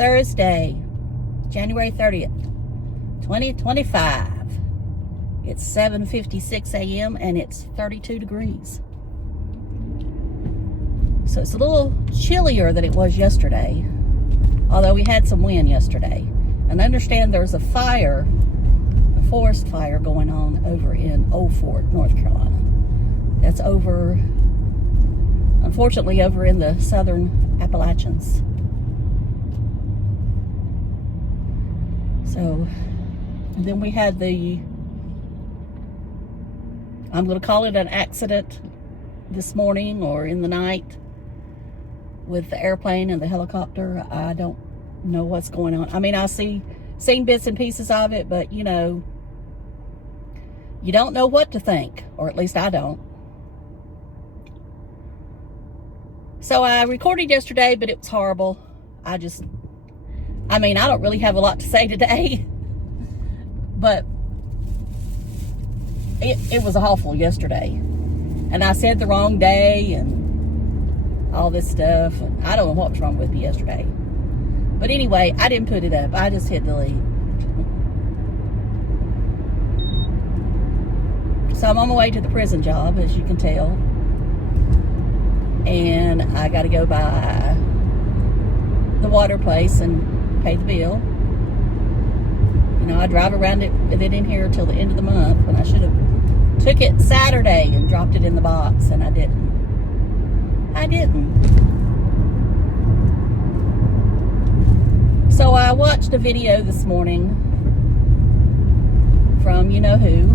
Thursday, January 30th, 2025. It's 7:56 a.m. and it's 32 degrees. So it's a little chillier than it was yesterday, although we had some wind yesterday. And I understand there's a fire, a forest fire going on over in Old Fort, North Carolina. That's over, unfortunately, over in the southern Appalachians. So, and then we had the, I'm going to call it an accident this morning or in the night with the airplane and the helicopter. I don't know what's going on. I mean, I seen bits and pieces of it, but you know, you don't know what to think, or at least I don't. So I recorded yesterday, but it was horrible. I don't really have a lot to say today, but it was awful yesterday. And I said the wrong day and all this stuff. And I don't know what was wrong with me yesterday. But anyway, I didn't put it up. I just hit delete. So I'm on my way to the prison job, as you can tell. And I got to go by the water place and pay the bill. You know, I drive around it with it in here till the end of the month, when I should have took it Saturday and dropped it in the box, and I didn't. So I watched a video this morning from you know who,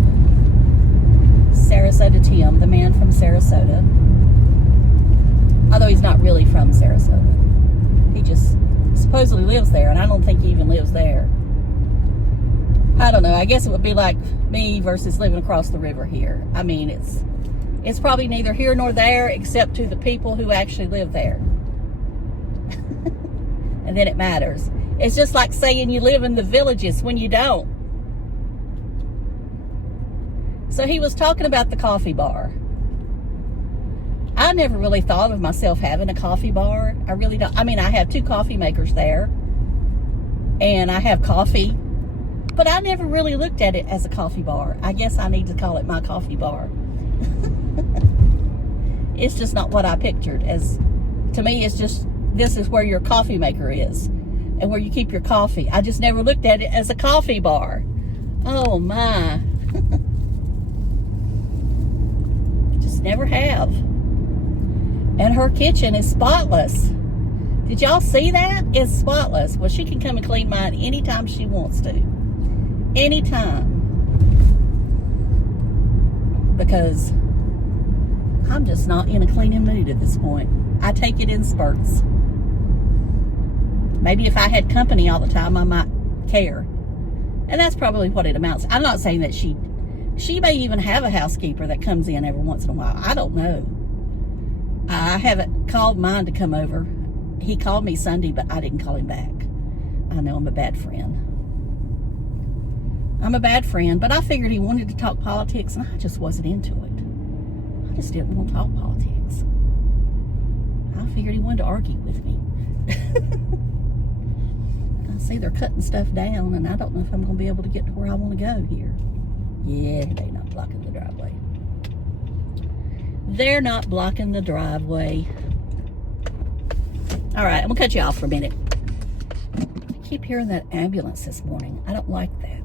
Sarasota Tim, the man from Sarasota. Although he's not really from Sarasota. He just supposedly lives there, and I don't think he even lives there. I don't know. I guess it would be like me versus living across the river here. I mean, it's probably neither here nor there, except to the people who actually live there. And then it matters. It's just like saying you live in the villages when you don't. So he was talking about the coffee bar. I never really thought of myself having a coffee bar. I really don't. I mean, I have 2 coffee makers there, and I have coffee, but I never really looked at it as a coffee bar. I guess I need to call it my coffee bar. It's just not what I pictured. As to me, it's just, this is where your coffee maker is and where you keep your coffee. I just never looked at it as a coffee bar. Oh my. Just never have. And her kitchen is spotless. Did y'all see that? It's spotless. Well, she can come and clean mine anytime she wants to. Anytime. Because I'm just not in a cleaning mood at this point. I take it in spurts. Maybe if I had company all the time, I might care. And that's probably what it amounts to. I'm not saying that she may even have a housekeeper that comes in every once in a while. I don't know. I haven't called mine to come over. He called me Sunday, but I didn't call him back. I know I'm a bad friend. I'm a bad friend, but I figured he wanted to talk politics, and I just wasn't into it. I just didn't want to talk politics. I figured he wanted to argue with me. I see they're cutting stuff down, and I don't know if I'm going to be able to get to where I want to go here. Yeah, they're not blocking the driveway. They're not blocking the driveway. All right, I'm going to cut you off for a minute. I keep hearing that ambulance this morning. I don't like that.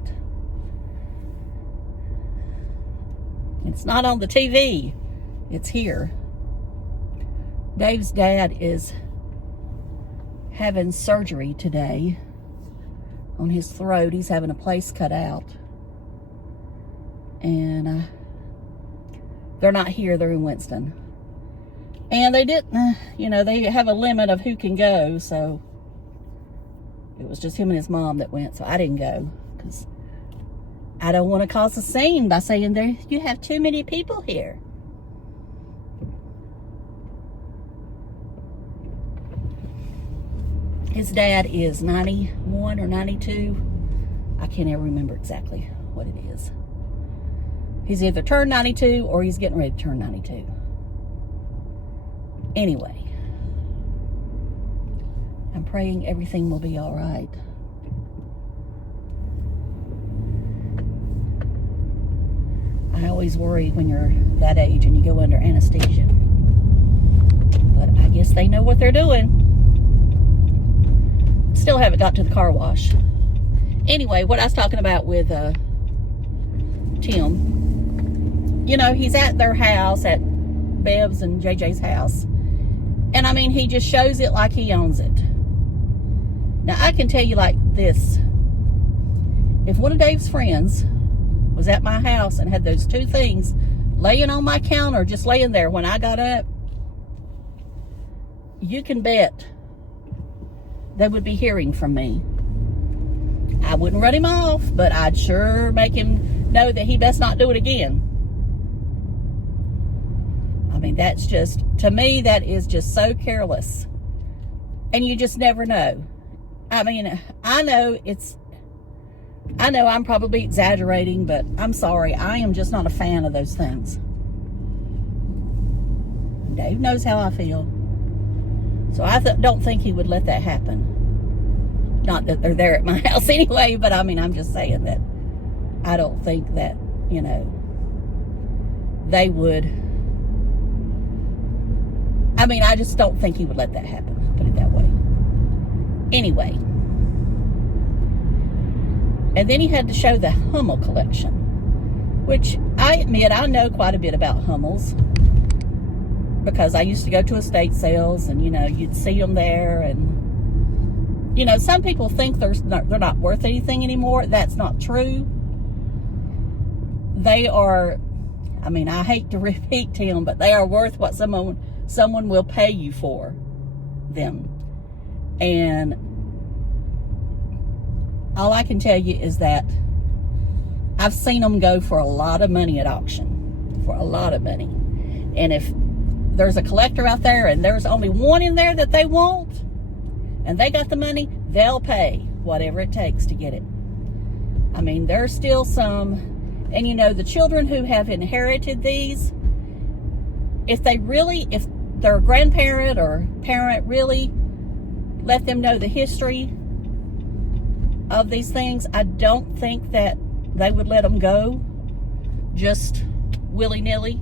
It's not on the TV. It's here. Dave's dad is having surgery today on his throat. He's having a place cut out. And they're not here. They're in Winston. And they didn't, they have a limit of who can go. So it was just him and his mom that went. So I didn't go because I don't want to cause a scene by saying you have too many people here. His dad is 91 or 92. I can't ever remember exactly what it is. He's either turned 92 or he's getting ready to turn 92. Anyway, I'm praying everything will be all right. I always worry when you're that age and you go under anesthesia. But I guess they know what they're doing. Still haven't got to the car wash. Anyway, what I was talking about with Tim, you know, he's at their house, at Bev's and JJ's house. And I mean, he just shows it like he owns it. Now, I can tell you like this. If one of Dave's friends was at my house and had those two things laying on my counter, just laying there when I got up, you can bet they would be hearing from me. I wouldn't run him off, but I'd sure make him know that he best not do it again. I mean, that's just, to me, that is just so careless. And you just never know. I mean, I know I'm probably exaggerating, but I'm sorry. I am just not a fan of those things. Dave knows how I feel. So I don't think he would let that happen. Not that they're there at my house anyway, but I mean, I'm just saying that I don't think that, you know, they would. I mean, I just don't think he would let that happen. I'll put it that way. Anyway. And then he had to show the Hummel collection, which I admit I know quite a bit about Hummels because I used to go to estate sales and, you know, you'd see them there. And, you know, some people think they're not worth anything anymore. That's not true. They are, I mean, I hate to repeat Tim, but they are worth what someone will pay you for them. And all I can tell you is that I've seen them go for a lot of money at auction. For a lot of money. And if there's a collector out there and there's only one in there that they want, and they got the money, they'll pay whatever it takes to get it. I mean, there's still some, and you know, the children who have inherited these, if their grandparent or parent really let them know the history of these things, I don't think that they would let them go just willy-nilly.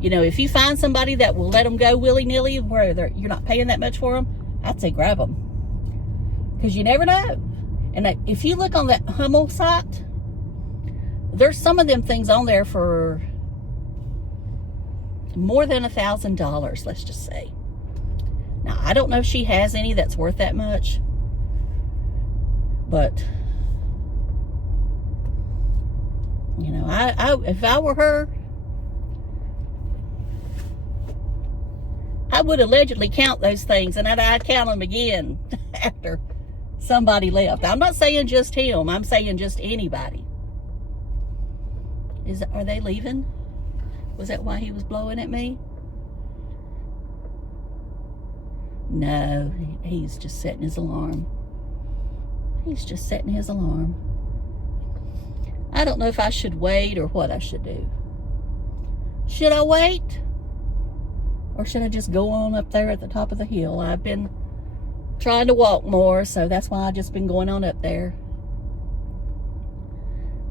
You know, if you find somebody that will let them go willy-nilly where you're not paying that much for them, I'd say grab them. Because you never know. And if you look on that Hummel site, there's some of them things on there for more than $1,000, let's just say. Now, I don't know if she has any that's worth that much. But, you know, if I were her, I would allegedly count those things, and I'd count them again after somebody left. I'm not saying just him. I'm saying just anybody. Are they leaving? Was that why he was blowing at me? No, he's just setting his alarm. He's just setting his alarm. I don't know if I should wait or what I should do. Should I wait? Or should I just go on up there at the top of the hill? I've been trying to walk more, so that's why I've just been going on up there.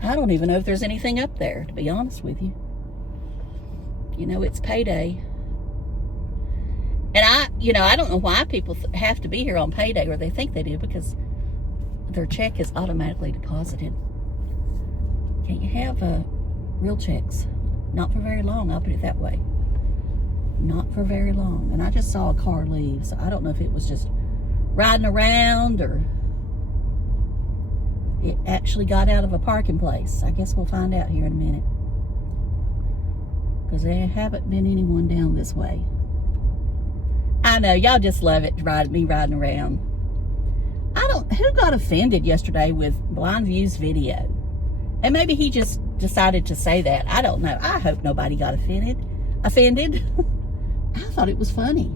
I don't even know if there's anything up there, to be honest with you. You know, it's payday. And I don't know why people have to be here on payday, or they think they do, because their check is automatically deposited. Can't you have real checks? Not for very long, I'll put it that way. Not for very long. And I just saw a car leave, so I don't know if it was just riding around or it actually got out of a parking place. I guess we'll find out here in a minute. Because there haven't been anyone down this way. I know, y'all just love it, me riding around. Who got offended yesterday with Blind View's video? And maybe he just decided to say that. I don't know. I hope nobody got offended. I thought it was funny.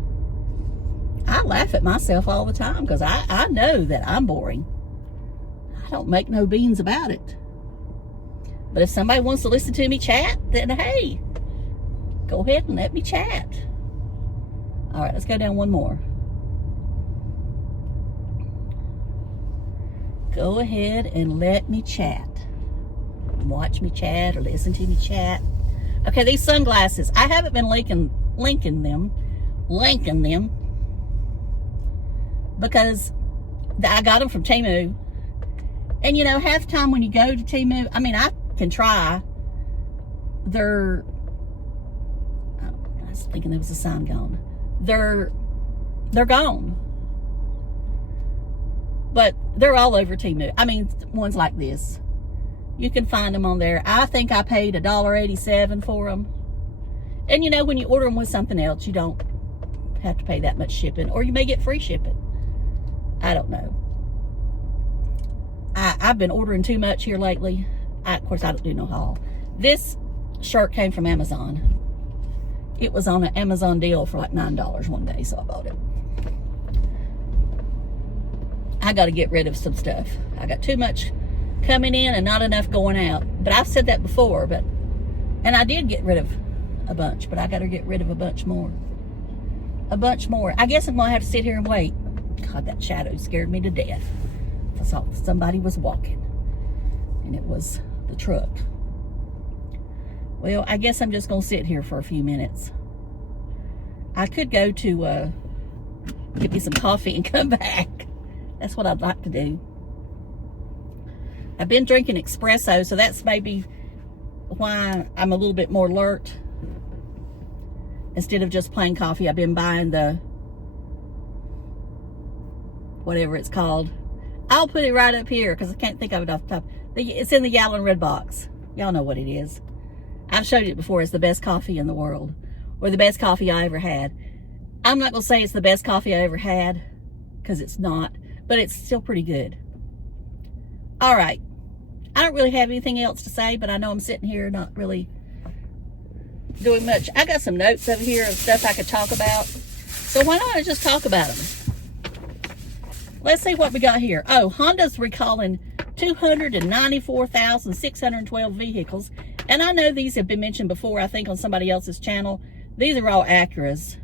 I laugh at myself all the time because I know that I'm boring. I don't make no beans about it. But if somebody wants to listen to me chat, then hey, go ahead and let me chat. All right, let's go down one more. go ahead and let me chat. Watch me chat or listen to me chat. Okay, these sunglasses, I haven't been linking them because I got them from Temu. And you know, half the time when you go to Temu, I mean, I can try. I was thinking there was a sign gone. They're gone. But they're all over Temu. I mean, ones like this. You can find them on there. I think I paid $1.87 for them. And you know, when you order them with something else, you don't have to pay that much shipping. Or you may get free shipping. I don't know. I've been ordering too much here lately. Of course, I don't do no haul. This shirt came from Amazon. It was on an Amazon deal for like $9 one day, so I bought it. I got to get rid of some stuff. I got too much coming in and not enough going out. But I've said that before, and I did get rid of a bunch, but I got to get rid of a bunch more. I guess I'm going to have to sit here and wait. God, that shadow scared me to death. I thought somebody was walking, and it was the truck. Well, I guess I'm just going to sit here for a few minutes. I could go to get me some coffee and come back. That's what I'd like to do. I've been drinking espresso, so that's maybe why I'm a little bit more alert. Instead of just plain coffee, I've been buying the, whatever it's called. I'll put it right up here because I can't think of it off the top. It's in the yellow and red box. Y'all know what it is. I've showed it before. It's the best coffee in the world, or the best coffee I ever had. I'm not going to say it's the best coffee I ever had because it's not, but it's still pretty good. All right. I don't really have anything else to say, but I know I'm sitting here not really doing much. I got some notes over here of stuff I could talk about. So why don't I just talk about them? Let's see what we got here. Oh, Honda's recalling 294,612 vehicles. And I know these have been mentioned before, I think on somebody else's channel. These are all Acuras.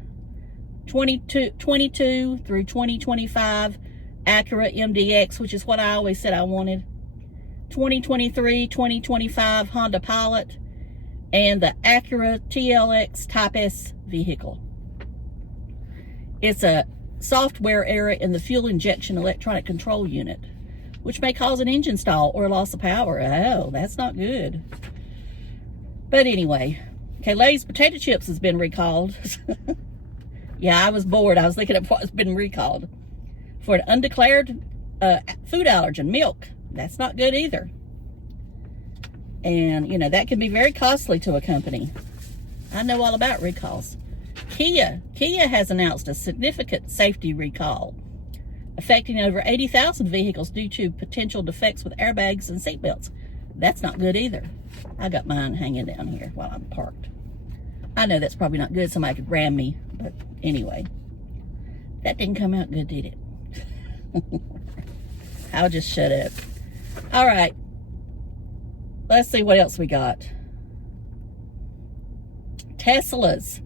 22 through 2025 Acura MDX, which is what I always said I wanted. 2023, 2025 Honda Pilot, and the Acura TLX Type S vehicle. It's a software error in the fuel injection electronic control unit, which may cause an engine stall or loss of power. Oh, that's not good. But anyway, okay, Lay's potato chips has been recalled. Yeah, I was bored. I was looking at what's been recalled. For an undeclared food allergen, milk. That's not good either. And, you know, that can be very costly to a company. I know all about recalls. Kia has announced a significant safety recall affecting over 80,000 vehicles due to potential defects with airbags and seatbelts. That's not good either. I got mine hanging down here while I'm parked. I know that's probably not good. Somebody could ram me. But anyway, that didn't come out good, did it? I'll just shut up. All right. Let's see what else we got. Teslas.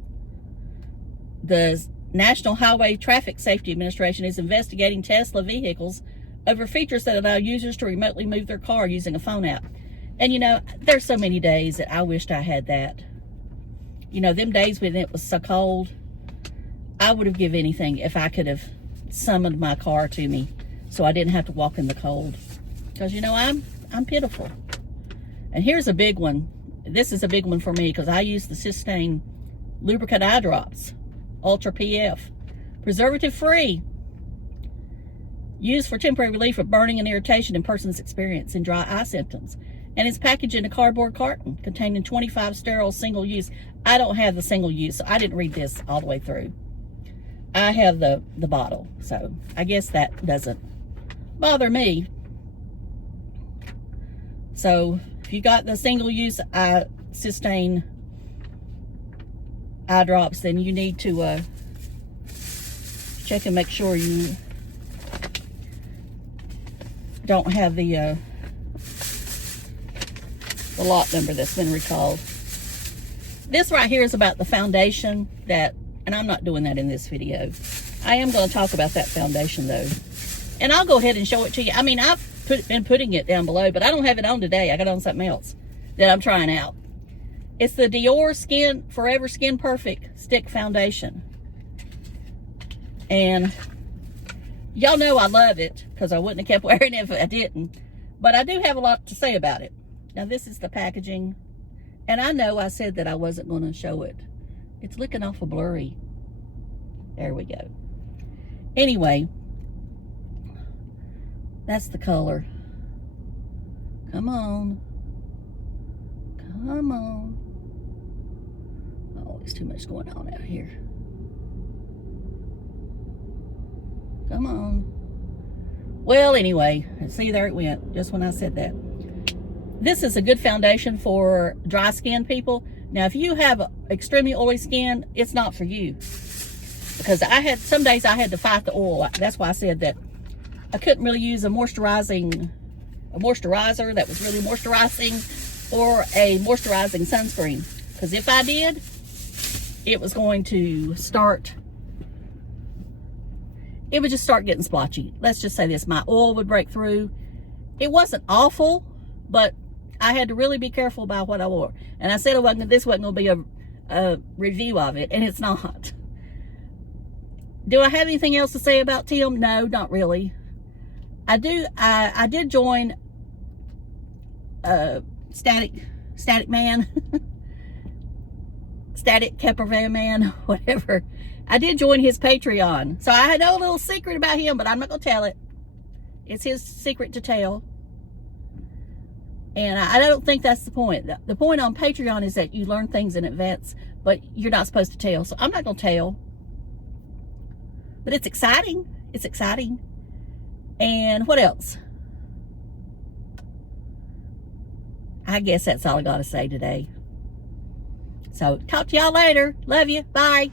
The National Highway Traffic Safety Administration is investigating Tesla vehicles over features that allow users to remotely move their car using a phone app. And you know, there's so many days that I wished I had that. You know, them days when it was so cold, I would have given anything if I could have summoned my car to me so I didn't have to walk in the cold. Because, you know, I'm pitiful. And here's a big one. This is a big one for me because I use the Hexane lubricant eye drops. Ultra PF. Preservative free. Used for temporary relief of burning and irritation in persons experiencing dry eye symptoms. And it's packaged in a cardboard carton containing 25 sterile single use. I don't have the single use, so I didn't read this all the way through. I have the bottle, so I guess that doesn't bother me. So if you got the single use Hexane eye drops, then you need to check and make sure you don't have the lot number that's been recalled. This right here is about the foundation that, and I'm not doing that in this video. I am going to talk about that foundation though. And I'll go ahead and show it to you. I mean, I've been putting it down below, but I don't have it on today. I got on something else that I'm trying out. It's the Dior Forever Skin Perfect Stick Foundation. And y'all know I love it because I wouldn't have kept wearing it if I didn't. But I do have a lot to say about it. Now, this is the packaging. And I know I said that I wasn't going to show it. It's looking awful blurry. There we go. Anyway, that's the color. Come on. Come on. Oh, there's too much going on out here. Come on. Well, anyway, see, there it went, just when I said that. This is a good foundation for dry skin people. Now, if you have extremely oily skin, it's not for you. Because some days I had to fight the oil. That's why I said that I couldn't really use a moisturizer that was really moisturizing, or a moisturizing sunscreen. Because if I did, it was going to start, it would just start getting splotchy. Let's just say this, my oil would break through. It wasn't awful, but I had to really be careful about what I wore. And I said this wasn't going to be a review of it, and it's not. Do I have anything else to say about Tim? No, not really. I did join Static Man, Static Keppervan Man, whatever. I did join his Patreon. So I know a little secret about him, but I'm not going to tell it. It's his secret to tell. And I don't think that's the point. The point on Patreon is that you learn things in advance, but you're not supposed to tell. So I'm not going to tell. But it's exciting. It's exciting. And what else? I guess that's all I got to say today. So talk to y'all later. Love you. Bye.